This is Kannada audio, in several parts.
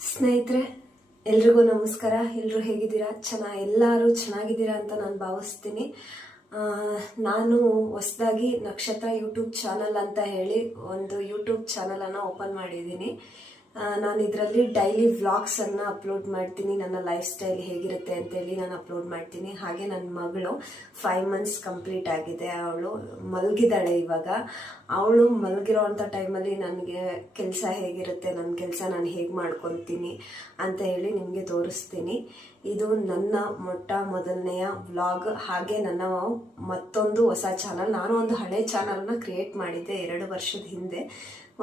ಸ್ನೇಹಿತರೆ, ಎಲ್ರಿಗೂ ನಮಸ್ಕಾರ. ಎಲ್ಲರೂ ಹೇಗಿದ್ದೀರಾ? ಎಲ್ಲರೂ ಚೆನ್ನಾಗಿದ್ದೀರಾ ಅಂತ ನಾನು ಭಾವಿಸ್ತೀನಿ. ನಾನು ಹೊಸದಾಗಿ ನಕ್ಷತ್ರ ಯೂಟ್ಯೂಬ್ ಚಾನಲ್ ಅಂತ ಹೇಳಿ ಒಂದು ಯೂಟ್ಯೂಬ್ ಚಾನಲನ್ನು ಓಪನ್ ಮಾಡಿದ್ದೀನಿ. ನಾನು ಇದರಲ್ಲಿ ಡೈಲಿ ವ್ಲಾಗ್ಸನ್ನು ಅಪ್ಲೋಡ್ ಮಾಡ್ತೀನಿ. ನನ್ನ ಲೈಫ್ ಸ್ಟೈಲ್ ಹೇಗಿರುತ್ತೆ ಅಂತೇಳಿ ನಾನು ಅಪ್ಲೋಡ್ ಮಾಡ್ತೀನಿ. ಹಾಗೆ ನನ್ನ ಮಗಳು 5 months ಕಂಪ್ಲೀಟ್ ಆಗಿದೆ. ಅವಳು ಮಲಗಿದ್ದಾಳೆ ಇವಾಗ. ಅವಳು ಮಲಗಿರೋ ಅಂಥ ಟೈಮಲ್ಲಿ ನನಗೆ ಕೆಲಸ ಹೇಗಿರುತ್ತೆ, ನನ್ನ ಕೆಲಸ ನಾನು ಹೇಗೆ ಮಾಡ್ಕೊತೀನಿ ಅಂತ ಹೇಳಿ ನಿಮಗೆ ತೋರಿಸ್ತೀನಿ. ಇದು ನನ್ನ ಮೊದಲನೆಯ ವ್ಲಾಗ್. ಹಾಗೆ ನನ್ನ ಮತ್ತೊಂದು ಹೊಸ ಚಾನಲ್. ನಾನು ಒಂದು ಹಳೆ ಚಾನಲ್ನ ಕ್ರಿಯೇಟ್ ಮಾಡಿದ್ದೆ 2 ವರ್ಷದ ಹಿಂದೆ.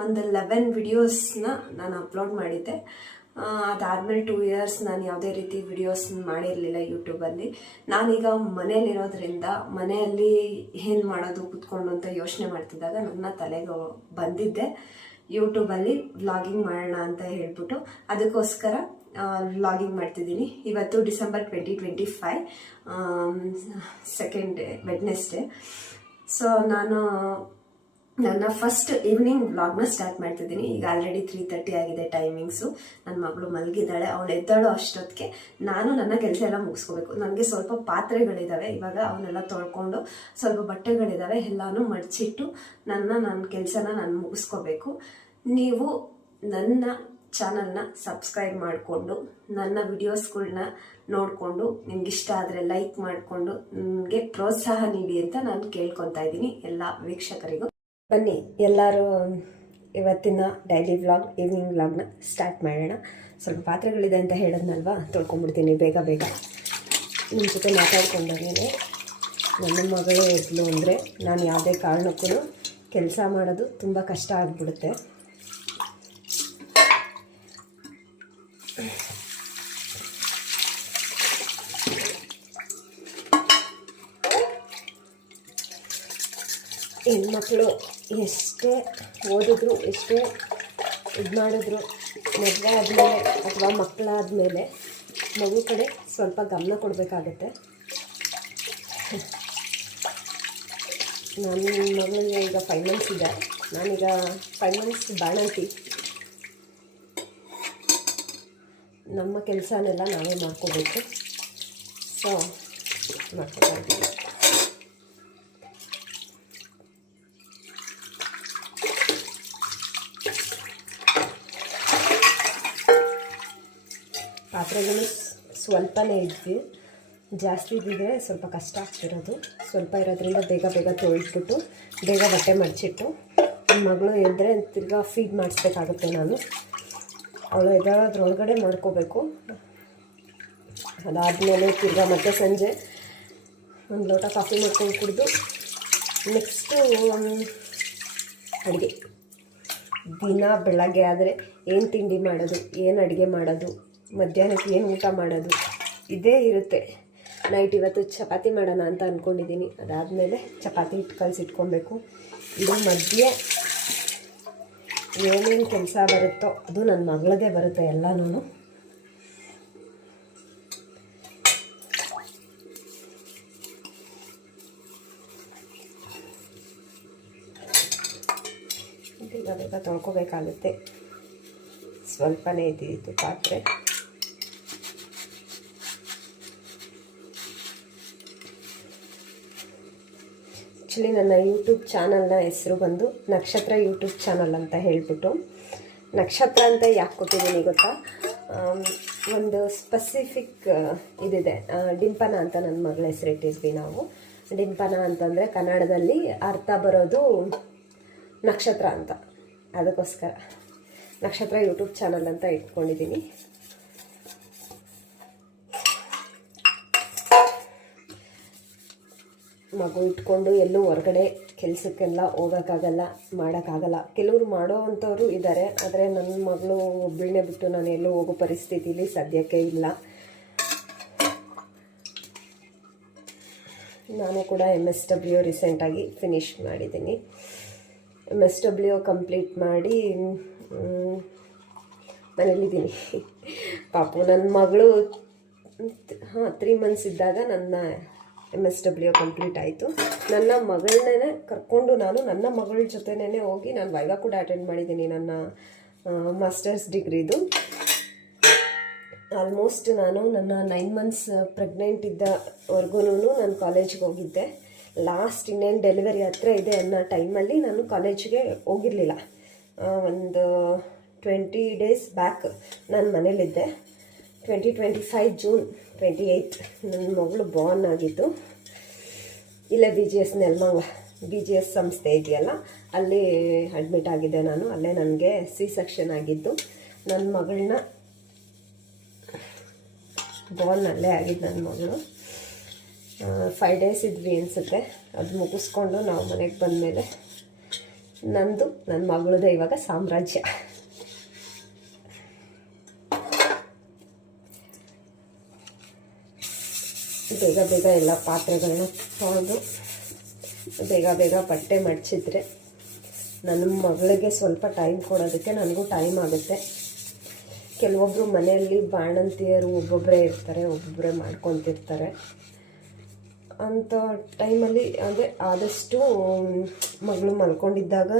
ಒಂದು 11 ವಿಡಿಯೋಸ್ನ ನಾನು ಅಪ್ಲೋಡ್ ಮಾಡಿದ್ದೆ. ಅದಾದಮೇಲೆ 2 years ನಾನು ಯಾವುದೇ ರೀತಿ ವಿಡಿಯೋಸ್ ಮಾಡಿರಲಿಲ್ಲ ಯೂಟ್ಯೂಬಲ್ಲಿ. ನಾನೀಗ ಮನೆಯಲ್ಲಿರೋದ್ರಿಂದ ಮನೆಯಲ್ಲಿ ಏನು ಮಾಡೋದು ಕೂತ್ಕೊಂಡು ಅಂತ ಯೋಚನೆ ಮಾಡ್ತಿದ್ದಾಗ ನನ್ನ ತಲೆಗೆ ಬಂದಿದ್ದೆ ಯೂಟ್ಯೂಬಲ್ಲಿ ವ್ಲಾಗಿಂಗ್ ಮಾಡೋಣ ಅಂತ ಹೇಳ್ಬಿಟ್ಟು. ಅದಕ್ಕೋಸ್ಕರ ವ್ಲಾಗಿಂಗ್ ಮಾಡ್ತಿದ್ದೀನಿ. ಇವತ್ತು ಡಿಸೆಂಬರ್ 2025 2nd ವೆಡ್ನೆಸ್ಡೇ. ಸೊ ನಾನು ನನ್ನ ಫಸ್ಟ್ ಈವ್ನಿಂಗ್ ವ್ಲಾಗ್ನ ಸ್ಟಾರ್ಟ್ ಮಾಡ್ತಿದ್ದೀನಿ. ಈಗ ಆಲ್ರೆಡಿ 3:30 ಆಗಿದೆ ಟೈಮಿಂಗ್ಸು. ನನ್ನ ಮಗಳು ಮಲಗಿದ್ದಾಳೆ. ಅವಳು ಎದ್ದಾಳು ಅಷ್ಟೊತ್ತಿಗೆ ನಾನು ನನ್ನ ಕೆಲಸ ಎಲ್ಲ ಮುಗಿಸ್ಕೋಬೇಕು. ನನಗೆ ಸ್ವಲ್ಪ ಪಾತ್ರೆಗಳಿದ್ದಾವೆ, ಇವಾಗ ಅವನ್ನೆಲ್ಲ ತೊಳ್ಕೊಂಡು ಸ್ವಲ್ಪ ಬಟ್ಟೆಗಳಿದ್ದಾವೆ, ಎಲ್ಲನೂ ಮಡಚಿಟ್ಟು ನನ್ನ ಕೆಲಸನ ನಾನು ಮುಗಿಸ್ಕೋಬೇಕು. ನೀವು ನನ್ನ ಚಾನಲ್ನ ಸಬ್ಸ್ಕ್ರೈಬ್ ಮಾಡಿಕೊಂಡು ನನ್ನ ವಿಡಿಯೋಸ್ಗಳನ್ನ ನೋಡಿಕೊಂಡು ನಿಮ್ಗೆ ಇಷ್ಟ ಆದರೆ ಲೈಕ್ ಮಾಡಿಕೊಂಡು ನನಗೆ ಪ್ರೋತ್ಸಾಹ ನೀಡಿ ಅಂತ ನಾನು ಕೇಳ್ಕೊತಾ ಇದ್ದೀನಿ ಎಲ್ಲ ವೀಕ್ಷಕರಿಗೂ. ಬನ್ನಿ ಎಲ್ಲರೂ ಇವತ್ತಿನ ಡೈಲಿ ವ್ಲಾಗ್, ಈವ್ನಿಂಗ್ ವ್ಲಾಗ್ನ ಸ್ಟಾರ್ಟ್ ಮಾಡೋಣ. ಸ್ವಲ್ಪ ಪಾತ್ರೆಗಳಿದೆ ಅಂತ ಹೇಳಿದ್ನಲ್ವಾ, ತೊಳ್ಕೊಂಡ್ಬಿಡ್ತೀನಿ ಬೇಗ ಬೇಗ. ನಿಮ್ಮ ಜೊತೆ ಮಾತಾಡ್ಕೊಂಡಾಗೇ ನನ್ನ ಮಗಳು ಎದ್ಲು ಅಂದರೆ ನಾನು ಯಾವುದೇ ಕಾರಣಕ್ಕೂ ಕೆಲಸ ಮಾಡೋದು ತುಂಬ ಕಷ್ಟ ಆಗಿಬಿಡುತ್ತೆ. ಹೆಣ್ಮಕ್ಳು ಎಷ್ಟೇ ಓದಿದ್ರು, ಎಷ್ಟೇ ಇದು ಮಾಡಿದ್ರು, ಮದುವೆ ಆದಮೇಲೆ ಅಥವಾ ಮಕ್ಕಳಾದಮೇಲೆ ಮಗು ಕಡೆ ಸ್ವಲ್ಪ ಗಮನ ಕೊಡಬೇಕಾಗತ್ತೆ. ನನ್ನ ಮಗಳಿಗೆ ಈಗ 5 months ಇದೆ. ನಾನೀಗ 5 months ಬಾಣಂತಿ. ನಮ್ಮ ಕೆಲಸನೆಲ್ಲ ನಾವೇ ಮಾಡ್ಕೋಬೇಕು. ಸೊ ಮಾಡ್ಕೊತಾ ಇದ್ದೀವಿ. ಪಾತ್ರೆಗಳು ಸ್ವಲ್ಪನೇ ಇದ್ವಿ, ಜಾಸ್ತಿ ಇದ್ದಿದ್ರೆ ಸ್ವಲ್ಪ ಕಷ್ಟ ಆಗ್ತಿರೋದು. ಸ್ವಲ್ಪ ಇರೋದ್ರಿಂದ ಬೇಗ ಬೇಗ ತೊಳೆದ್ಬಿಟ್ಟು ಬೇಗ ಬಟ್ಟೆ ಮಡಚಿಟ್ಟು ನನ್ನ ಮಗಳು ಎದ್ದರೆ ತಿರ್ಗಾ ಫೀಡ್ ಮಾಡಿಸ್ಬೇಕಾಗುತ್ತೆ. ನಾನು ಅವಳು ಎದ್ದೋದ್ರೊಳಗಡೆ ಮಾಡ್ಕೋಬೇಕು. ಅದಾದಮೇಲೆ ತಿರ್ಗಾ ಮತ್ತೆ ಸಂಜೆ ಒಂದು ಲೋಟ ಕಾಫಿ ಮಾಡ್ಕೊಂಡು ಕುಡಿದು ನೆಕ್ಸ್ಟು ಅಡುಗೆ. ದಿನ ಬೆಳಗ್ಗೆ ಆದರೆ ಏನು ತಿಂಡಿ ಮಾಡೋದು, ಏನು ಅಡುಗೆ ಮಾಡೋದು, ಮಧ್ಯಾಹ್ನಕ್ಕೆ ಏನು ಊಟ ಮಾಡೋದು, ಇದೇ ಇರುತ್ತೆ. ನೈಟ್ ಇವತ್ತು ಚಪಾತಿ ಮಾಡೋಣ ಅಂತ ಅಂದ್ಕೊಂಡಿದ್ದೀನಿ. ಅದಾದಮೇಲೆ ಚಪಾತಿ ಹಿಟ್ಟು ಕಲಸಿಟ್ಕೊಬೇಕು. ಇದು ಮಧ್ಯೆ ಏನೇನು ಕೆಲಸ ಬರುತ್ತೋ ಅದು ನನ್ನ ಮಗಳದೇ ಬರುತ್ತೆ ಎಲ್ಲನೂ. ಬೇಗ ಬೇಗ ತೊಳ್ಕೊಬೇಕಾಗುತ್ತೆ. ಸ್ವಲ್ಪನೇ ಇದ್ದಿತ್ತು ಪಾತ್ರೆ. ಆ್ಯಕ್ಚುಲಿ ನನ್ನ ಯೂಟ್ಯೂಬ್ ಚಾನಲ್ನ ಹೆಸರು ಬಂದು ನಕ್ಷತ್ರ ಯೂಟ್ಯೂಬ್ ಚಾನಲ್ ಅಂತ ಹೇಳ್ಬಿಟ್ಟು. ನಕ್ಷತ್ರ ಅಂತ ಯಾಕೆ ಕೊಟ್ಟಿದ್ದೀನಿ ಗೊತ್ತಾ? ಒಂದು ಸ್ಪೆಸಿಫಿಕ್ ಇದಿದೆ. ಡಿಂಪನ ಅಂತ ನನ್ನ ಮಗಳ ಹೆಸರಿಟ್ಟಿದ್ವಿ ನಾವು. ಡಿಂಪನ ಅಂತಂದರೆ ಕನ್ನಡದಲ್ಲಿ ಅರ್ಥ ಬರೋದು ನಕ್ಷತ್ರ ಅಂತ. ಅದಕ್ಕೋಸ್ಕರ ನಕ್ಷತ್ರ ಯೂಟ್ಯೂಬ್ ಚಾನಲ್ ಅಂತ ಇಟ್ಕೊಂಡಿದ್ದೀನಿ. ಮಗು ಇಟ್ಕೊಂಡು ಎಲ್ಲೂ ಹೊರಗಡೆ ಕೆಲಸಕ್ಕೆಲ್ಲ ಹೋಗೋಕ್ಕಾಗಲ್ಲ, ಮಾಡೋಕ್ಕಾಗಲ್ಲ. ಕೆಲವರು ಮಾಡೋ ಅಂಥವ್ರು ಇದ್ದಾರೆ, ಆದರೆ ನನ್ನ ಮಗಳು ಒಬ್ಬಳನ್ನೇ ಬಿಟ್ಟು ನಾನು ಎಲ್ಲೂ ಹೋಗೋ ಪರಿಸ್ಥಿತಿಲಿ ಸದ್ಯಕ್ಕೆ ಇಲ್ಲ. ನಾನು ಕೂಡ MSW ರೀಸೆಂಟಾಗಿ ಫಿನಿಷ್ ಮಾಡಿದ್ದೀನಿ. MSW ಕಂಪ್ಲೀಟ್ ಮಾಡಿ ಮನೇಲಿದ್ದೀನಿ. ಪಾಪು ನನ್ನ ಮಗಳು 3 months ಇದ್ದಾಗ ನನ್ನ MSW ಕಂಪ್ಲೀಟ್ ಆಯಿತು. ನನ್ನ ಮಗಳನ್ನೇ ಕರ್ಕೊಂಡು ನನ್ನ ಮಗಳ ಜೊತೆನೇ ಹೋಗಿ ನಾನು ವೈವಾ ಕೂಡ ಅಟೆಂಡ್ ಮಾಡಿದ್ದೀನಿ, ನನ್ನ ಮಾಸ್ಟರ್ಸ್ ಡಿಗ್ರಿದು. ಆಲ್ಮೋಸ್ಟ್ ನಾನು ನನ್ನ 9 ಮಂತ್ಸ್ ಪ್ರೆಗ್ನೆಂಟ್ ಇದ್ದವರೆಗೂ ನಾನು ಕಾಲೇಜಿಗೆ ಹೋಗಿದ್ದೆ. ಲಾಸ್ಟ್ ಇನ್ನೇನು ಡೆಲಿವರಿ ಹತ್ರ ಇದೆ ಅನ್ನೋ ಟೈಮಲ್ಲಿ ನಾನು ಕಾಲೇಜಿಗೆ ಹೋಗಿರಲಿಲ್ಲ. ಒಂದು 20 ಡೇಸ್ ಬ್ಯಾಕ್ ನಾನು ಮನೇಲಿದ್ದೆ. 2025 ಜೂನ್ 28 ನನ್ನ ಮಗಳು ಬಾರ್ನ್ ಆಗಿತ್ತು. ಇಲ್ಲೇ BGS ನೆಲಮಂಗಲ BGS ಸಂಸ್ಥೆ ಇದೆಯಲ್ಲ, ಅಲ್ಲಿ ಅಡ್ಮಿಟ್ ಆಗಿದ್ದೆ ನಾನು. ಅಲ್ಲೇ ನನಗೆ ಸೆಕ್ಷನ್ ಆಗಿದ್ದು. ನನ್ನ ಮಗಳನ್ನ ಬಾರ್ನ್ ಅಲ್ಲೇ ಆಗಿದ್ದು ನನ್ನ ಮಗಳು. 5 ಡೇಸ್ ಇದ್ವಿ ಅನಿಸುತ್ತೆ. ಅದು ಮುಗಿಸ್ಕೊಂಡು ನಾವು ಮನೆಗೆ ಬಂದಮೇಲೆ ನನ್ನ ಮಗಳದೇ ಇವಾಗ ಸಾಮ್ರಾಜ್ಯ. ಬೇಗ ಬೇಗ ಎಲ್ಲ ಪಾತ್ರೆಗಳನ್ನ ತೊಳೆದು ಬೇಗ ಬಟ್ಟೆ ಮಡಚಿದ್ರೆ ನನ್ನ ಮಗಳಿಗೆ ಸ್ವಲ್ಪ ಟೈಮ್ ಕೊಡೋದಕ್ಕೆ ನನಗೂ ಟೈಮ್ ಆಗುತ್ತೆ. ಕೆಲವೊಬ್ಬರು ಮನೆಯಲ್ಲಿ ಬಾಣಂತಿಯರು ಒಬ್ಬೊಬ್ಬರೇ ಇರ್ತಾರೆ, ಒಬ್ಬೊಬ್ಬರೇ ಮಾಡ್ಕೊತಿರ್ತಾರೆ. ಅಂಥ ಟೈಮಲ್ಲಿ ಅಂದರೆ ಆದಷ್ಟು ಮಗಳು ಮಲ್ಕೊಂಡಿದ್ದಾಗ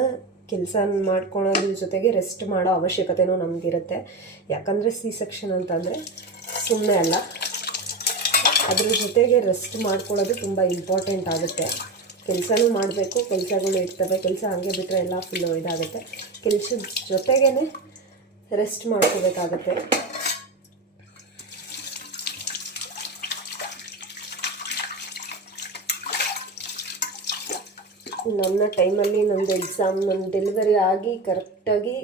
ಕೆಲಸ ಮಾಡ್ಕೊಳ್ಳೋದ್ರ ಜೊತೆಗೆ ರೆಸ್ಟ್ ಮಾಡೋ ಅವಶ್ಯಕತೆಯೂ ನಮಗಿರುತ್ತೆ. ಯಾಕಂದರೆ ಸೆಕ್ಷನ್ ಅಂತಂದರೆ ಸುಮ್ಮನೆ ಅಲ್ಲ, ಅದ್ರ ಜೊತೆಗೆ ರೆಸ್ಟ್ ಮಾಡ್ಕೊಳ್ಳೋದು ತುಂಬ ಇಂಪಾರ್ಟೆಂಟ್ ಆಗುತ್ತೆ. ಕೆಲಸನೂ ಮಾಡಬೇಕು, ಕೆಲಸಗಳು ಇರ್ತವೆ. ಕೆಲಸ ಹಂಗೆ ಬಿಟ್ಟರೆ ಎಲ್ಲ ಫುಲ್ಲು ಇದಾಗುತ್ತೆ. ಕೆಲಸದ ಜೊತೆಗೇ ರೆಸ್ಟ್ ಮಾಡ್ಕೋಬೇಕಾಗತ್ತೆ. ನನ್ನ ಟೈಮಲ್ಲಿ ನಂದು ಎಕ್ಸಾಮ್, ನನ್ನ ಡೆಲಿವರಿ ಆಗಿ ಕರೆಕ್ಟಾಗಿ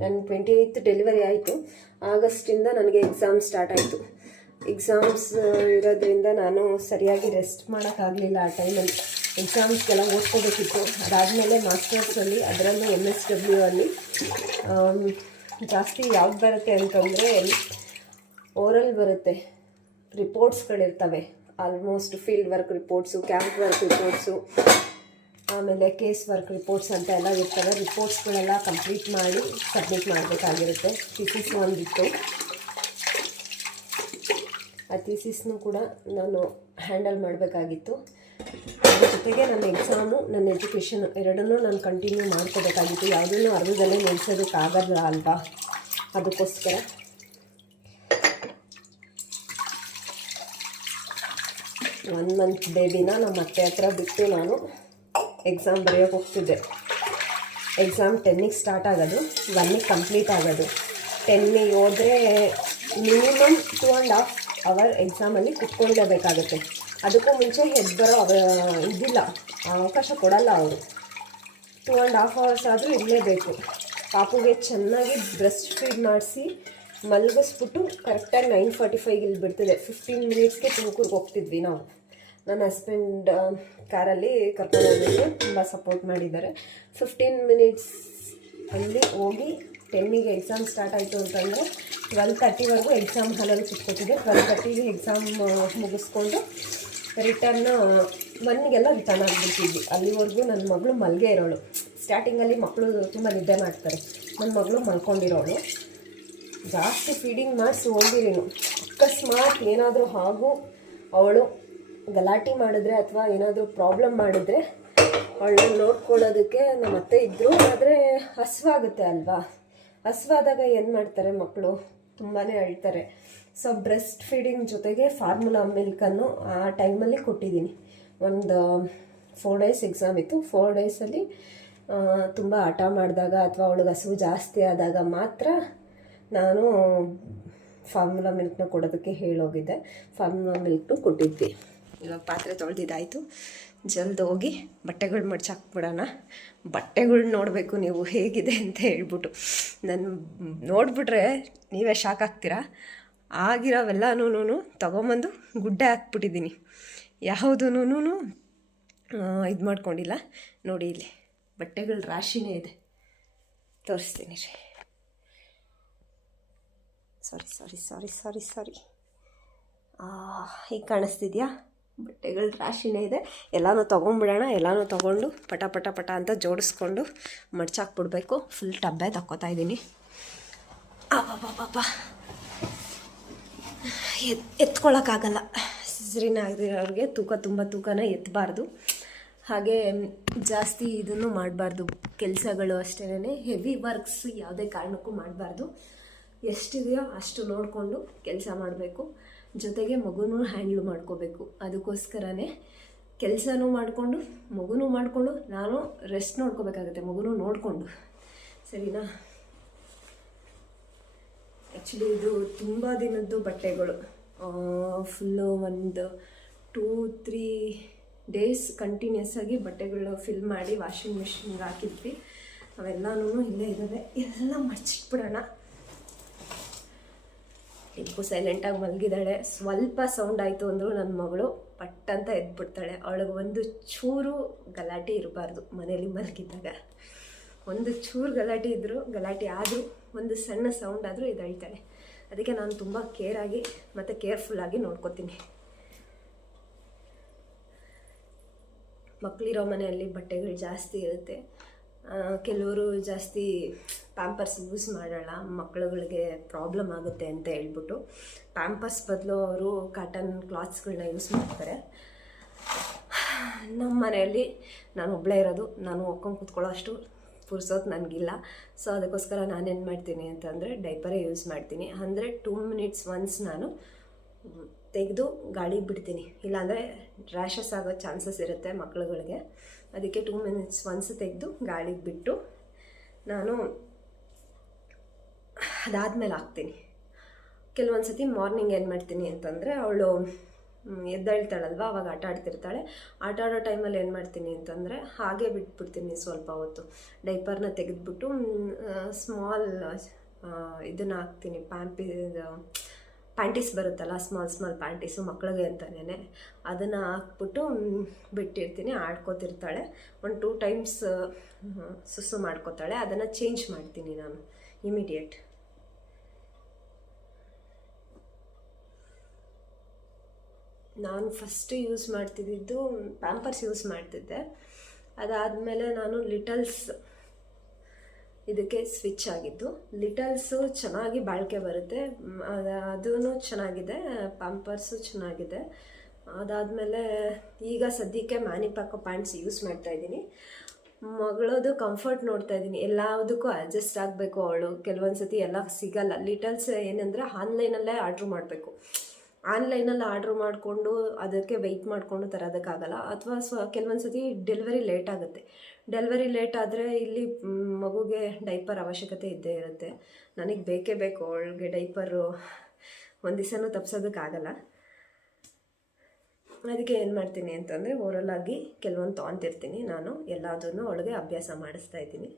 ನನ್ನ 28th ಡೆಲಿವರಿ ಆಯಿತು. ಆಗಸ್ಟಿಂದ ನನಗೆ ಎಕ್ಸಾಮ್ ಸ್ಟಾರ್ಟ್ ಆಯಿತು. ಎಕ್ಸಾಮ್ಸ್ ಇರೋದ್ರಿಂದ ನಾನು ಸರಿಯಾಗಿ ರೆಸ್ಟ್ ಮಾಡೋಕ್ಕಾಗಲಿಲ್ಲ. ಆ ಟೈಮಲ್ಲಿ ಎಕ್ಸಾಮ್ಸ್ಗೆಲ್ಲ ಓದ್ಕೋಬೇಕಿತ್ತು. ಅದಾದಮೇಲೆ ಮಾಸ್ಟರ್ಸಲ್ಲಿ, ಅದರಲ್ಲೂ MSW ಅಲ್ಲಿ ಜಾಸ್ತಿ ಯಾವ್ದು ಬರುತ್ತೆ ಅಂತಂದರೆ ಓರಲ್ ಬರುತ್ತೆ, ರಿಪೋರ್ಟ್ಸ್ಗಳಿರ್ತವೆ. Almost field work reports, camp work reports, ಆಮೇಲೆ ಕೇಸ್ ವರ್ಕ್ ರಿಪೋರ್ಟ್ಸ್ ಅಂತ ಎಲ್ಲ ಇರ್ತವೆ. ರಿಪೋರ್ಟ್ಸ್ಗಳೆಲ್ಲ ಕಂಪ್ಲೀಟ್ ಮಾಡಿ ಸಬ್ಮಿಟ್ ಮಾಡಬೇಕಾಗಿರುತ್ತೆ. ಥೀಸಿಸ್ ಒಂದಿತ್ತು, ಆ ಥೀಸಿಸ್ನೂ ಕೂಡ ನಾನು ಹ್ಯಾಂಡಲ್ ಮಾಡಬೇಕಾಗಿತ್ತು. ಅದ್ರ ಜೊತೆಗೆ ನನ್ನ ಎಕ್ಸಾಮು, ನನ್ನ ಎಜುಕೇಷನ್ ಎರಡನ್ನೂ ನಾನು ಕಂಟಿನ್ಯೂ ಮಾಡ್ಕೋಬೇಕಾಗಿತ್ತು. ಯಾವುದನ್ನು ಅರ್ಧದಲ್ಲೇ ನಿಲ್ಲಿಸೋದಕ್ಕಾಗಲ್ಲ ಅಲ್ವಾ. ಅದಕ್ಕೋಸ್ಕರ 1 ಮಂತ್ ಬೇಬಿನ ನಮ್ಮ ಅತ್ತೆ ಹತ್ರ ಬಿಟ್ಟು ನಾನು ಎಕ್ಸಾಮ್ ಬರೆಯೋಕ್ಕೆ ಹೋಗ್ತಿದ್ದೆ. ಎಕ್ಸಾಮ್ 10ಗೆ ಸ್ಟಾರ್ಟ್ ಆಗೋದು, 1ಗೆ ಕಂಪ್ಲೀಟ್ ಆಗೋದು. 10ಗೆ ಹೋದರೆ ಮಿನಿಮಮ್ 2.5 ಅವರ್ ಎಕ್ಸಾಮಲ್ಲಿ ಕುತ್ಕೊಳ್ಳೇಬೇಕಾಗುತ್ತೆ. ಅದಕ್ಕೂ ಮುಂಚೆ ಹೆಡ್ ಬರೋ ಇದಿಲ್ಲ, ಅವಕಾಶ ಕೊಡಲ್ಲ ಅವರು. 2.5 ಅವರ್ಸ್ ಆದರೂ ಇರಲೇಬೇಕು. ಪಾಪುಗೆ ಚೆನ್ನಾಗಿ ಬ್ರೆಸ್ಟ್ ಫೀಡ್ ಮಾಡಿಸಿ ಮಲಗಿಸ್ಬಿಟ್ಟು ಕರೆಕ್ಟಾಗಿ 9:45 ಇಲ್ಲಿ ಬಿಡ್ತಿದೆ. 15 ಮಿನಿಟ್ಸ್ಗೆ ತುಮಕೂರಿಗೆ ಹೋಗ್ತಿದ್ವಿ ನಾವು. ನನ್ನ ಹಸ್ಬೆಂಡ್ ಕಾರಲ್ಲಿ ಕರ್ಕೊಂಡು ಹೋಗಿದ್ದು, ತುಂಬ ಸಪೋರ್ಟ್ ಮಾಡಿದ್ದಾರೆ. 15 ಮಿನಿಟ್ಸ್ ಅಲ್ಲಿ ಹೋಗಿ 10ಗೆ ಎಕ್ಸಾಮ್ ಸ್ಟಾರ್ಟ್ ಆಯಿತು ಅಂತಂದರೆ 12:30ವರೆಗೂ ಎಕ್ಸಾಮ್ ಹಾಲಲ್ಲಿ ಕುತ್ಕೊತಿದ್ದೆ. 12:30ಗೆ ಎಕ್ಸಾಮ್ ಮುಗಿಸ್ಕೊಂಡು ರಿಟರ್ನ್ 1ಗೆಲ್ಲ ರಿಟರ್ನ್ ಆಗಿಬಿಡ್ತಿದ್ವಿ. ಅಲ್ಲಿವರೆಗೂ ನನ್ನ ಮಗಳು ಮಲ್ಗೆ ಇರೋಳು. ಸ್ಟಾರ್ಟಿಂಗಲ್ಲಿ ಮಕ್ಕಳು ತುಂಬ ನಿದ್ದೆ ಮಾಡ್ತಾರೆ, ನನ್ನ ಮಗಳು ಮಲ್ಕೊಂಡಿರೋಳು. ಜಾಸ್ತಿ ಫೀಡಿಂಗ್ ಮಾಡಿಸಿ ಹೋಗಿರೀನು, ಅಕಸ್ಮಾತ್ ಏನಾದರೂ ಹಾಗೂ ಅವಳು ಗಲಾಟೆ ಮಾಡಿದ್ರೆ ಅಥವಾ ಏನಾದರೂ ಪ್ರಾಬ್ಲಮ್ ಮಾಡಿದ್ರೆ ಅವಳನ್ನ ನೋಡ್ಕೊಳ್ಳೋದಕ್ಕೆ ನಮ್ಮ ಅತ್ತೆ ಇದ್ದರು. ಆದರೆ ಹಸುವಾಗುತ್ತೆ ಅಲ್ವಾ, ಹಸುವಾದಾಗ ಏನು ಮಾಡ್ತಾರೆ ಮಕ್ಕಳು, ತುಂಬಾ ಅಳ್ತಾರೆ. ಸೊ ಬ್ರೆಸ್ಟ್ ಫೀಡಿಂಗ್ ಜೊತೆಗೆ ಫಾರ್ಮುಲಾ ಮಿಲ್ಕನ್ನು ಆ ಟೈಮಲ್ಲಿ ಕೊಟ್ಟಿದ್ದೀನಿ. ಒಂದು 4 ಡೇಸ್ ಎಕ್ಸಾಮ್ ಇತ್ತು. 4 ಡೇಸಲ್ಲಿ ತುಂಬ ಹಠ ಮಾಡಿದಾಗ ಅಥವಾ ಅವಳಿಗೆ ಹಸುವು ಜಾಸ್ತಿ ಆದಾಗ ಮಾತ್ರ ನಾನು ಫಾರ್ಮುಲಾ ಮಿಲ್ಕ್ನ ಕೊಡೋದಕ್ಕೆ ಹೇಳೋಗಿದ್ದೆ. ಫಾರ್ಮುಲಾ ಮಿಲ್ಕ್ನು ಕೊಟ್ಟಿದ್ವಿ. ಇವಾಗ ಪಾತ್ರೆ ತೊಳೆದಿದ್ದಾಯಿತು, ಜಲ್ದಿ ಹೋಗಿ ಬಟ್ಟೆಗಳು ಮಡ್ಚಾಕ್ಬಿಡೋಣ. ಬಟ್ಟೆಗಳು ನೋಡಬೇಕು ನೀವು ಹೇಗಿದೆ ಅಂತ ಹೇಳ್ಬಿಟ್ಟು. ನಾನು ನೋಡಿಬಿಟ್ರೆ ನೀವೇ ಶಾಕ್ ಆಗ್ತೀರಾ. ಆಗಿರೋವೆಲ್ಲನೂ ತೊಗೊಂಬಂದು ಗುಡ್ಡೆ ಹಾಕ್ಬಿಟ್ಟಿದ್ದೀನಿ. ಯಾವುದೂ ಇದು ಮಾಡ್ಕೊಂಡಿಲ್ಲ. ನೋಡಿ ಇಲ್ಲಿ ಬಟ್ಟೆಗಳ ರಾಶಿನೇ ಇದೆ, ತೋರಿಸ್ತೀನಿ ರೀ. ಸಾರಿ ಈಗ ಕಾಣಿಸ್ತಿದ್ಯಾ? ಬಟ್ಟೆಗಳ ರಾಶಿನೇ ಇದೆ. ಎಲ್ಲನೂ ತೊಗೊಂಬಿಡೋಣ. ಎಲ್ಲನೂ ತೊಗೊಂಡು ಪಟ ಅಂತ ಜೋಡಿಸ್ಕೊಂಡು ಮಡ್ಚಾಕ್ಬಿಡ್ಬೇಕು. ಫುಲ್ ಟಬ್ಬೆ ತಕ್ಕೋತಾ ಇದ್ದೀನಿ. ಎತ್ಕೊಳ್ಳೋಕ್ಕಾಗಲ್ಲ. ಸಿಸರಿನ್ ಆಗಿರೋರಿಗೆ ತುಂಬ ತೂಕನ ಎತ್ತಬಾರ್ದು. ಹಾಗೆ ಜಾಸ್ತಿ ಇದನ್ನು ಮಾಡಬಾರ್ದು. ಕೆಲಸಗಳು ಅಷ್ಟೇ, ಹೆವಿ ವರ್ಕ್ಸ್ ಯಾವುದೇ ಕಾರಣಕ್ಕೂ ಮಾಡಬಾರ್ದು. ಎಷ್ಟಿದೆಯೋ ಅಷ್ಟು ನೋಡಿಕೊಂಡು ಕೆಲಸ ಮಾಡಬೇಕು, ಜೊತೆಗೆ ಮಗುನೂ ಹ್ಯಾಂಡ್ಲ್ ಮಾಡ್ಕೋಬೇಕು. ಅದಕ್ಕೋಸ್ಕರನೇ ಕೆಲಸನೂ ಮಾಡಿಕೊಂಡು ಮಗುನೂ ಮಾಡಿಕೊಂಡು ನಾನು ರೆಸ್ಟ್ ನೋಡ್ಕೋಬೇಕಾಗುತ್ತೆ, ಮಗುನೂ ನೋಡಿಕೊಂಡು. ಸರಿನಾ? ಆ್ಯಕ್ಚುಲಿ ಇದು ತುಂಬ ದಿನದ್ದು ಬಟ್ಟೆಗಳು, ಫುಲ್ಲು ಒಂದು 2-3 ಡೇಸ್ ಕಂಟಿನ್ಯೂಸ್ ಆಗಿ ಬಟ್ಟೆಗಳು ಫಿಲ್ ಮಾಡಿ ವಾಷಿಂಗ್ ಮಿಷಿನ್ಗೆ ಹಾಕಿದ್ವಿ. ಅವೆಲ್ಲನೂ ಇಲ್ಲೇ ಇದ್ದಾವೆ, ಎಲ್ಲ ಮರ್ಚಿಟ್ಬಿಡೋಣ. ಟಿಪ್ಪು ಸೈಲೆಂಟಾಗಿ ಮಲಗಿದ್ದಾಳೆ. ಸ್ವಲ್ಪ ಸೌಂಡ್ ಆಯಿತು ಅಂದರೂ ನನ್ನ ಮಗಳು ಪಟ್ಟಂತ ಎದ್ಬಿಡ್ತಾಳೆ. ಅವಳಿಗೆ ಒಂದು ಚೂರು ಗಲಾಟೆ ಇರಬಾರ್ದು ಮನೇಲಿ ಮಲಗಿದ್ದಾಗ. ಒಂದು ಚೂರು ಗಲಾಟೆ ಇದ್ದರೂ, ಗಲಾಟೆ ಆದರೂ, ಒಂದು ಸಣ್ಣ ಸೌಂಡ್ ಆದರೂ ಎದ್ದೇಳ್ತಾಳೆ. ಅದಕ್ಕೆ ನಾನು ತುಂಬ ಕೇರಾಗಿ ಮತ್ತು ಕೇರ್ಫುಲ್ಲಾಗಿ ನೋಡ್ಕೋತೀನಿ. ಮಕ್ಕಳಿರೋ ಮನೆಯಲ್ಲಿ ಬಟ್ಟೆಗಳು ಜಾಸ್ತಿ ಇರುತ್ತೆ. ಕೆಲವರು ಜಾಸ್ತಿ ಪ್ಯಾಂಪರ್ಸ್ ಯೂಸ್ ಮಾಡೋಲ್ಲ, ಮಕ್ಕಳುಗಳಿಗೆ ಪ್ರಾಬ್ಲಮ್ ಆಗುತ್ತೆ ಅಂತ ಹೇಳ್ಬಿಟ್ಟು ಪ್ಯಾಂಪರ್ಸ್ ಬದಲು ಅವರು ಕಾಟನ್ ಕ್ಲಾತ್ಸ್ಗಳನ್ನ ಯೂಸ್ ಮಾಡ್ತಾರೆ. ನಮ್ಮ ಮನೆಯಲ್ಲಿ ನಾನು ಒಬ್ಬಳೇ ಇರೋದು, ನಾನು ಒಕ್ಕೊಂಡು ಕೂತ್ಕೊಳ್ಳೋ ಅಷ್ಟು ಪುರ್ಸೋದು ನನಗಿಲ್ಲ. ಸೊ ಅದಕ್ಕೋಸ್ಕರ ನಾನೇನು ಮಾಡ್ತೀನಿ ಅಂತಂದರೆ ಡೈಪರೇ ಯೂಸ್ ಮಾಡ್ತೀನಿ. ಅಂದರೆ 2 ಮಿನಿಟ್ಸ್ ಒನ್ಸ್ ನಾನು ತೆಗೆದು ಗಾಳಿಗೆ ಬಿಡ್ತೀನಿ, ಇಲ್ಲಾಂದರೆ ರ್ಯಾಷಸ್ ಆಗೋ ಚಾನ್ಸಸ್ ಇರುತ್ತೆ ಮಕ್ಕಳುಗಳಿಗೆ. ಅದಕ್ಕೆ 2 ಮಿನಿಟ್ಸ್ ಒನ್ಸ್ ತೆಗೆದು ಗಾಳಿಗೆ ಬಿಟ್ಟು ನಾನು ಅದಾದಮೇಲೆ ಹಾಕ್ತೀನಿ. ಕೆಲವೊಂದು ಸತಿ ಮಾರ್ನಿಂಗ್ ಏನು ಮಾಡ್ತೀನಿ ಅಂತಂದರೆ ಅವಳು ಎದ್ದೇಳ್ತಾಳಲ್ವ, ಅವಾಗ ಆಟ ಆಡ್ತಿರ್ತಾಳೆ. ಆಟ ಆಡೋ ಟೈಮಲ್ಲಿ ಏನು ಮಾಡ್ತೀನಿ ಅಂತಂದರೆ ಹಾಗೆ ಬಿಟ್ಬಿಡ್ತೀನಿ ಸ್ವಲ್ಪ ಹೊತ್ತು. ಡೈಪರ್ನ ತೆಗೆದುಬಿಟ್ಟು ಸ್ಮಾಲ್ ಇದನ್ನು ಹಾಕ್ತೀನಿ, ಪ್ಯಾಂಟೀಸ್ ಬರುತ್ತಲ್ಲ, ಸ್ಮಾಲ್ ಪ್ಯಾಂಟೀಸು ಮಕ್ಕಳಿಗೆ ಅಂತಲೇ, ಅದನ್ನು ಹಾಕ್ಬಿಟ್ಟು ಬಿಟ್ಟಿರ್ತೀನಿ. ಆಡ್ಕೋತಿರ್ತಾಳೆ. 1-2 ಟೈಮ್ಸ್ ಸುಸ್ಸು ಮಾಡ್ಕೋತಾಳೆ. ಅದನ್ನು ಚೇಂಜ್ ಮಾಡ್ತೀನಿ ನಾನು ಇಮಿಡಿಯೇಟ್. ನಾನು ಫಸ್ಟ್ ಯೂಸ್ ಮಾಡ್ತಿದ್ದು ಪ್ಯಾಂಪರ್ಸ್ ಯೂಸ್ ಮಾಡ್ತಿದ್ದೆ. ಅದಾದಮೇಲೆ ನಾನು ಲಿಟಲ್ಸ್ ಇದಕ್ಕೆ ಸ್ವಿಚ್ ಆಗಿದ್ದು. ಲಿಟಲ್ಸು ಚೆನ್ನಾಗಿ ಬಾಳಿಕೆ ಬರುತ್ತೆ, ಅದೂ ಚೆನ್ನಾಗಿದೆ, ಪ್ಯಾಂಪರ್ಸು ಚೆನ್ನಾಗಿದೆ. ಅದಾದಮೇಲೆ ಈಗ ಸದ್ಯಕ್ಕೆ ಮ್ಯಾನಿಪಾಕೋ ಪ್ಯಾಂಟ್ಸ್ ಯೂಸ್ ಮಾಡ್ತಾಯಿದ್ದೀನಿ. ಮಗಳದು ಕಂಫರ್ಟ್ ನೋಡ್ತಾ ಇದ್ದೀನಿ, ಎಲ್ಲದಕ್ಕೂ ಅಡ್ಜಸ್ಟ್ ಆಗಬೇಕು ಅವಳು. ಕೆಲವೊಂದು ಸತಿ ಎಲ್ಲ ಸಿಗಲ್ಲ. ಲಿಟಲ್ಸ್ ಏನಂದರೆ ಆನ್ಲೈನಲ್ಲೇ ಆರ್ಡ್ರ್ ಮಾಡಬೇಕು. ಆನ್ಲೈನಲ್ಲಿ ಆರ್ಡ್ರ್ ಮಾಡಿಕೊಂಡು ಅದಕ್ಕೆ ವೆಯ್ಟ್ ಮಾಡಿಕೊಂಡು ತರೋದಕ್ಕಾಗಲ್ಲ. ಅಥವಾ ಕೆಲವೊಂದು ಸತಿ ಡೆಲಿವರಿ ಲೇಟ್ ಆಗುತ್ತೆ. ಡೆಲಿವರಿ ಲೇಟ್ ಆದರೆ ಇಲ್ಲಿ ಮಗುಗೆ ಡೈಪರ್ ಅವಶ್ಯಕತೆ ಇದ್ದೇ ಇರುತ್ತೆ. ನನಗೆ ಬೇಕೇ ಬೇಕು ಅವಳಿಗೆ ಡೈಪರು, ಒಂದು ದಿವಸನೂ ತಪ್ಸೋದಕ್ಕಾಗಲ್ಲ. ಅದಕ್ಕೆ ಏನು ಮಾಡ್ತೀನಿ ಅಂತಂದರೆ ಓರಲಾಗಿ ಕೆಲವೊಂದು ತೊಗೊತಿರ್ತೀನಿ. ನಾನು ಎಲ್ಲದನ್ನು ಅವಳಿಗೆ ಅಭ್ಯಾಸ ಮಾಡಿಸ್ತಾ ಇದ್ದೀನಿ.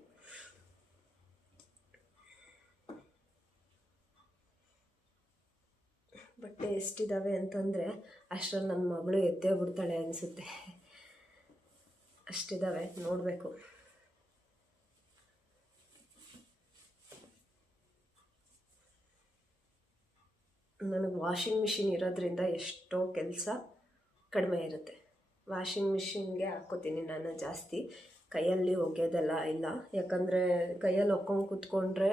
ಬಟ್ಟೆ ಎಷ್ಟಿದ್ದಾವೆ ಅಂತಂದರೆ ಅಷ್ಟರಲ್ಲಿ ನನ್ನ ಮಗಳು ಎದ್ದೇ ಬಿಡ್ತಾಳೆ ಅನಿಸುತ್ತೆ. ಅಷ್ಟಿದ್ದಾವೆ, ನೋಡಬೇಕು. ನನಗೆ ವಾಷಿಂಗ್ ಮಿಷಿನ್ ಇರೋದ್ರಿಂದ ಎಷ್ಟೋ ಕೆಲಸ ಕಡಿಮೆ ಇರುತ್ತೆ. ವಾಷಿಂಗ್ ಮಿಷಿನ್ಗೆ ಹಾಕ್ಕೋತೀನಿ ನಾನು ಜಾಸ್ತಿ. ಕೈಯಲ್ಲಿ ಒಗೆಯೋದೆಲ್ಲ ಇಲ್ಲ, ಯಾಕಂದರೆ ಕೈಯಲ್ಲಿ ಒಕ್ಕೊಂಡು ಕೂತ್ಕೊಂಡ್ರೆ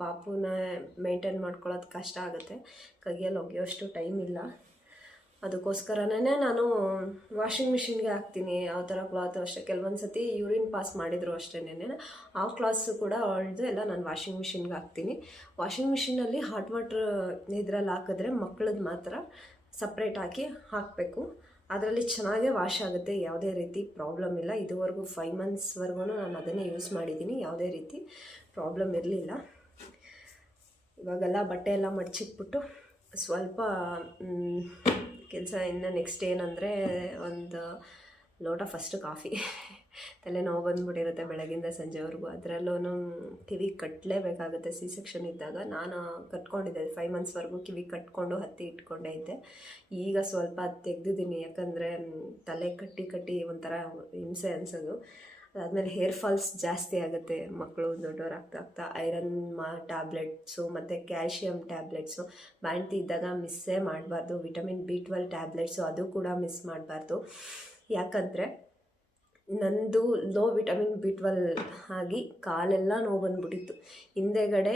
ಪಾಪುನ ಮೇಂಟೈನ್ ಮಾಡ್ಕೊಳ್ಳೋದು ಕಷ್ಟ ಆಗುತ್ತೆ. ಕೈಯಲ್ಲಿ ಒಗೆಯೋಷ್ಟು ಟೈಮ್ ಇಲ್ಲ. ಅದಕ್ಕೋಸ್ಕರನೇ ನಾನು ವಾಷಿಂಗ್ ಮಿಷಿನ್ಗೆ ಹಾಕ್ತೀನಿ. ಯಾವ ಥರ ಕ್ಲಾತು ಅಷ್ಟೇ. ಕೆಲವೊಂದು ಸತಿ ಯೂರಿನ್ ಪಾಸ್ ಮಾಡಿದ್ರು ಅಷ್ಟೇನೆ, ಆ ಕ್ಲಾತ್ಸು ಕೂಡ ಅವಳದು ಎಲ್ಲ ನಾನು ವಾಷಿಂಗ್ ಮಿಷಿನ್ಗೆ ಹಾಕ್ತೀನಿ. ವಾಷಿಂಗ್ ಮಿಷಿನಲ್ಲಿ ಹಾಟ್ ವಾಟ್ರ್ ಇದ್ರಲ್ಲಿ ಹಾಕಿದ್ರೆ ಮಕ್ಕಳದ್ದು ಮಾತ್ರ ಸಪ್ರೇಟ್ ಹಾಕಿ ಹಾಕಬೇಕು. ಅದರಲ್ಲಿ ಚೆನ್ನಾಗೇ ವಾಶ್ ಆಗುತ್ತೆ, ಯಾವುದೇ ರೀತಿ ಪ್ರಾಬ್ಲಮ್ ಇಲ್ಲ. ಇದುವರೆಗೂ 5 ಮಂತ್ಸ್ವರೆಗೂ ನಾನು ಅದನ್ನೇ ಯೂಸ್ ಮಾಡಿದ್ದೀನಿ, ಯಾವುದೇ ರೀತಿ ಪ್ರಾಬ್ಲಮ್ ಇರಲಿಲ್ಲ. ಇವಾಗೆಲ್ಲ ಬಟ್ಟೆ ಎಲ್ಲ ಮಡಚಿಟ್ಬಿಟ್ಟು ಸ್ವಲ್ಪ ಕೆಲಸ. ಇನ್ನು ನೆಕ್ಸ್ಟ್ ಏನಂದರೆ ಒಂದು ಲೋಟ ಫಸ್ಟು ಕಾಫಿ. ತಲೆನೋವು ಬಂದುಬಿಟ್ಟಿರುತ್ತೆ ಬೆಳಗಿಂದ ಸಂಜೆವರೆಗೂ. ಅದರಲ್ಲೂ ಕಿವಿ ಕಟ್ಟಲೇಬೇಕಾಗುತ್ತೆ. ಸಿ ಸೆಕ್ಷನ್ ಇದ್ದಾಗ ನಾನು ಕಟ್ಕೊಂಡಿದ್ದೆ 5 ಮಂತ್ಸ್ವರೆಗೂ ಕಿವಿ ಕಟ್ಕೊಂಡು ಹತ್ತಿ ಇಟ್ಕೊಂಡೇ ಇದ್ದೆ. ಈಗ ಸ್ವಲ್ಪ ತೆಗೆದಿದ್ದೀನಿ, ಯಾಕಂದರೆ ತಲೆ ಕಟ್ಟಿ ಒಂಥರ ಹಿಂಸೆ ಅನಿಸೋದು. ಅದಾದಮೇಲೆ ಹೇರ್ ಫಾಲ್ಸ್ ಜಾಸ್ತಿ ಆಗುತ್ತೆ ಮಕ್ಕಳು ದೊಡ್ಡವರಾಗ್ತಾ ಐರನ್ ಟ್ಯಾಬ್ಲೆಟ್ಸು ಮತ್ತು ಕ್ಯಾಲ್ಶಿಯಂ ಟ್ಯಾಬ್ಲೆಟ್ಸು ಬಾಣ್ತಿ ಇದ್ದಾಗ ಮಿಸ್ಸೇ ಮಾಡಬಾರ್ದು. ವಿಟಮಿನ್ B12 ಟ್ಯಾಬ್ಲೆಟ್ಸು ಅದು ಕೂಡ ಮಿಸ್ ಮಾಡಬಾರ್ದು. ಯಾಕಂದರೆ ನಂದು ಲೋ ವಿಟಮಿನ್ B12 ಆಗಿ ಕಾಲೆಲ್ಲ ನೋವು ಬಂದುಬಿಟ್ಟಿತ್ತು. ಹಿಂದೆಗಡೆ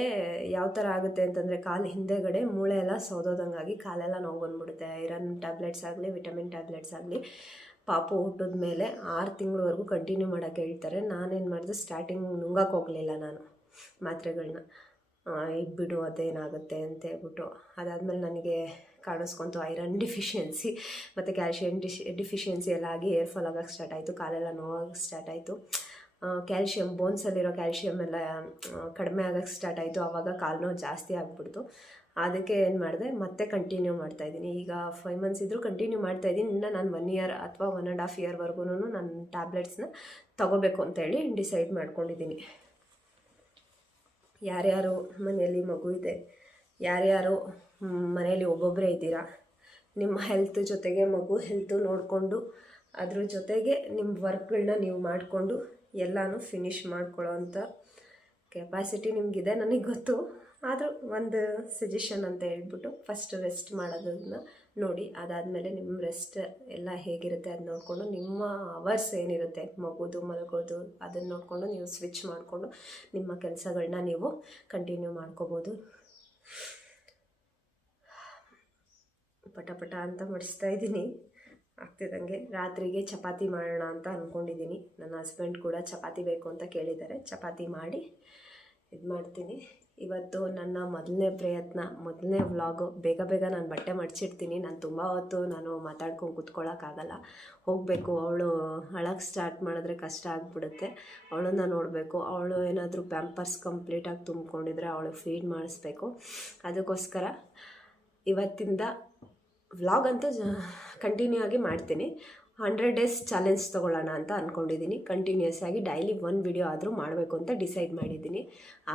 ಯಾವ ಥರ ಆಗುತ್ತೆ ಅಂತಂದರೆ ಕಾಲು ಹಿಂದೆಗಡೆ ಮೂಳೆ ಎಲ್ಲ ಸೌದೋದಂಗಾಗಿ ಕಾಲೆಲ್ಲ ನೋವು ಬಂದುಬಿಡುತ್ತೆ. ಐರನ್ ಟ್ಯಾಬ್ಲೆಟ್ಸ್ ಆಗಲಿ ವಿಟಮಿನ್ ಟ್ಯಾಬ್ಲೆಟ್ಸ್ ಆಗಲಿ ಪಾಪು ಹುಟ್ಟಿದ ಮೇಲೆ 6 ತಿಂಗಳವರೆಗೂ ಕಂಟಿನ್ಯೂ ಮಾಡೋಕ್ಕೆ ಹೇಳ್ತಾರೆ. ನಾನೇನು ಮಾಡಿದೆ, ಸ್ಟಾರ್ಟಿಂಗ್ ನುಂಗಕ್ಕೆ ಹೋಗಲಿಲ್ಲ ನಾನು ಮಾತ್ರೆಗಳನ್ನ. ಈಗ ಬಿಡು ಅದೇನಾಗುತ್ತೆ ಅಂತ ಹೇಳ್ಬಿಟ್ಟು ಅದಾದಮೇಲೆ ನನಗೆ ಕಾಣಿಸ್ಕೊಂತು ಐರನ್ ಡಿಫಿಷಿಯನ್ಸಿ ಮತ್ತು ಕ್ಯಾಲ್ಶಿಯಂ ಡಿಫಿಷಿಯನ್ಸಿ ಎಲ್ಲ ಆಗಿ ಏರ್ ಫಾಲ್ ಆಗೋಕ್ಕೆ ಸ್ಟಾರ್ಟ್ ಆಯಿತು, ಕಾಲೆಲ್ಲ ನೋವಾಗಕ್ಕೆ ಸ್ಟಾರ್ಟ್ ಆಯಿತು. ಕ್ಯಾಲ್ಶಿಯಂ ಬೋನ್ಸಲ್ಲಿರೋ ಕ್ಯಾಲ್ಶಿಯಮ್ ಎಲ್ಲ ಕಡಿಮೆ ಆಗೋಕ್ಕೆ ಸ್ಟಾರ್ಟ್ ಆಯಿತು. ಆವಾಗ ಕಾಲು ನೋವು ಜಾಸ್ತಿ ಆಗಿಬಿಡ್ತು. ಅದಕ್ಕೆ ಏನು ಮಾಡಿದೆ, ಮತ್ತೆ ಕಂಟಿನ್ಯೂ ಮಾಡ್ತಾಯಿದ್ದೀನಿ. ಈಗ 5 ಮಂತ್ಸ್ ಇದ್ದರೂ ಕಂಟಿನ್ಯೂ ಮಾಡ್ತಾಯಿದ್ದೀನಿ. ಇನ್ನು ನಾನು 1 ಇಯರ್ ಅಥವಾ 1.5 ಇಯರ್ವರೆಗೂ ನಾನು ಟ್ಯಾಬ್ಲೆಟ್ಸ್ನ ತೊಗೋಬೇಕು ಅಂತೇಳಿ ಡಿಸೈಡ್ ಮಾಡ್ಕೊಂಡಿದ್ದೀನಿ. ಯಾರ್ಯಾರು ಮನೆಯಲ್ಲಿ ಮಗು ಇದೆ, ಯಾರ್ಯಾರು ಮನೆಯಲ್ಲಿ ಒಬ್ಬೊಬ್ಬರೇ ಇದ್ದೀರಾ, ನಿಮ್ಮ ಹೆಲ್ತ್ ಜೊತೆಗೆ ಮಗು ಹೆಲ್ತು ನೋಡಿಕೊಂಡು ಅದ್ರ ಜೊತೆಗೆ ನಿಮ್ಮ ವರ್ಕ್ಗಳನ್ನ ನೀವು ಮಾಡಿಕೊಂಡು ಎಲ್ಲನೂ ಫಿನಿಷ್ ಮಾಡ್ಕೊಳ್ಳೋ ಅಂಥ ಕೆಪಾಸಿಟಿ ನಿಮಗಿದೆ, ನನಗೆ ಗೊತ್ತು. ಆದರೂ ಒಂದು ಸಜೆಷನ್ ಅಂತ ಹೇಳ್ಬಿಟ್ಟು ಫಸ್ಟ್ ರೆಸ್ಟ್ ಮಾಡೋದನ್ನು ನೋಡಿ. ಅದಾದಮೇಲೆ ನಿಮ್ಮ ರೆಸ್ಟ್ ಎಲ್ಲ ಹೇಗಿರುತ್ತೆ ಅದು ನೋಡಿಕೊಂಡು ನಿಮ್ಮ ಅವರ್ಸ್ ಏನಿರುತ್ತೆ ಮಗುದು ಮಲಗೋದು ಅದನ್ನು ನೋಡಿಕೊಂಡು ನೀವು ಸ್ವಿಚ್ ಮಾಡಿಕೊಂಡು ನಿಮ್ಮ ಕೆಲಸಗಳನ್ನ ನೀವು ಕಂಟಿನ್ಯೂ ಮಾಡ್ಕೋಬೋದು. ಪಟ ಅಂತ ಮಾಡಿಸ್ತಾ ಇದ್ದೀನಿ. ಆಗ್ತಿದ್ದಂಗೆ ರಾತ್ರಿಗೆ ಚಪಾತಿ ಮಾಡೋಣ ಅಂತ ಅಂದ್ಕೊಂಡಿದ್ದೀನಿ. ನನ್ನ ಹಸ್ಬೆಂಡ್ ಕೂಡ ಚಪಾತಿ ಬೇಕು ಅಂತ ಕೇಳಿದ್ದಾರೆ. ಚಪಾತಿ ಮಾಡಿ ಇದು ಮಾಡ್ತೀನಿ. ಇವತ್ತು ನನ್ನ ಮೊದಲನೇ ಪ್ರಯತ್ನ, ಮೊದಲನೇ ವ್ಲಾಗು. ಬೇಗ ನಾನು ಬಟ್ಟೆ ಮಡಚಿಡ್ತೀನಿ. ನಾನು ತುಂಬ ಹೊತ್ತು ಮಾತಾಡ್ಕೊಂಡು ಕೂತ್ಕೊಳ್ಳೋಕ್ಕಾಗಲ್ಲ. ಹೋಗಬೇಕು, ಅವಳು ಅಳಕ್ಕೆ ಸ್ಟಾರ್ಟ್ ಮಾಡಿದ್ರೆ ಕಷ್ಟ ಆಗಿಬಿಡುತ್ತೆ. ಅವಳನ್ನು ನೋಡಬೇಕು. ಅವಳು ಏನಾದರೂ ಪ್ಯಾಂಪರ್ಸ್ ಕಂಪ್ಲೀಟಾಗಿ ತುಂಬಿಕೊಂಡಿದ್ರೆ ಅವಳಿಗೆ ಫೀಡ್ ಮಾಡಿಸ್ಬೇಕು. ಅದಕ್ಕೋಸ್ಕರ ಇವತ್ತಿಂದ ವ್ಲಾಗ್ ಅಂತೂ ಕಂಟಿನ್ಯೂ ಆಗಿ ಮಾಡ್ತೀನಿ. 100 ಡೇಸ್ ಚಾಲೆಂಜ್ ತೊಗೊಳ್ಳೋಣ ಅಂತ ಅಂದ್ಕೊಂಡಿದ್ದೀನಿ. ಕಂಟಿನ್ಯೂಸ್ ಆಗಿ ಡೈಲಿ 1 ವಿಡಿಯೋ ಆದರೂ ಮಾಡಬೇಕು ಅಂತ ಡಿಸೈಡ್ ಮಾಡಿದ್ದೀನಿ.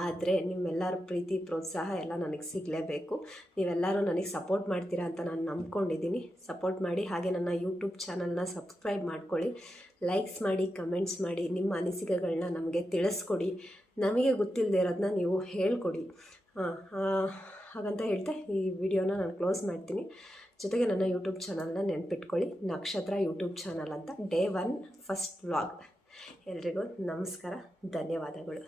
ಆದರೆ ನಿಮ್ಮೆಲ್ಲರ ಪ್ರೀತಿ ಪ್ರೋತ್ಸಾಹ ಎಲ್ಲ ನನಗೆ ಸಿಗಲೇಬೇಕು. ನೀವೆಲ್ಲರೂ ನನಗೆ ಸಪೋರ್ಟ್ ಮಾಡ್ತೀರಾ ಅಂತ ನಾನು ನಂಬ್ಕೊಂಡಿದ್ದೀನಿ. ಸಪೋರ್ಟ್ ಮಾಡಿ. ಹಾಗೆ ನನ್ನ ಯೂಟ್ಯೂಬ್ ಚಾನಲ್ನ ಸಬ್ಸ್ಕ್ರೈಬ್ ಮಾಡ್ಕೊಳ್ಳಿ, ಲೈಕ್ಸ್ ಮಾಡಿ, ಕಮೆಂಟ್ಸ್ ಮಾಡಿ, ನಿಮ್ಮ ಅನಿಸಿಕೆಗಳನ್ನ ನಮಗೆ ತಿಳಿಸ್ಕೊಡಿ. ನಮಗೆ ಗೊತ್ತಿಲ್ಲದೆ ಇರೋದನ್ನ ನೀವು ಹೇಳ್ಕೊಡಿ. ಹಾಗಂತ ಹೇಳ್ತಾ ಈ ವಿಡಿಯೋನ ನಾನು ಕ್ಲೋಸ್ ಮಾಡ್ತೀನಿ. ಜೊತೆಗೆ ನನ್ನ ಯೂಟ್ಯೂಬ್ ಚಾನಲ್ನ ನೆನ್ಪಿಟ್ಕೊಳ್ಳಿ, ನಕ್ಷತ್ರ ಯೂಟ್ಯೂಬ್ ಚಾನಲ್ ಅಂತ. Day 1 first vlog. ಎಲ್ರಿಗೂ ನಮಸ್ಕಾರ, ಧನ್ಯವಾದಗಳು.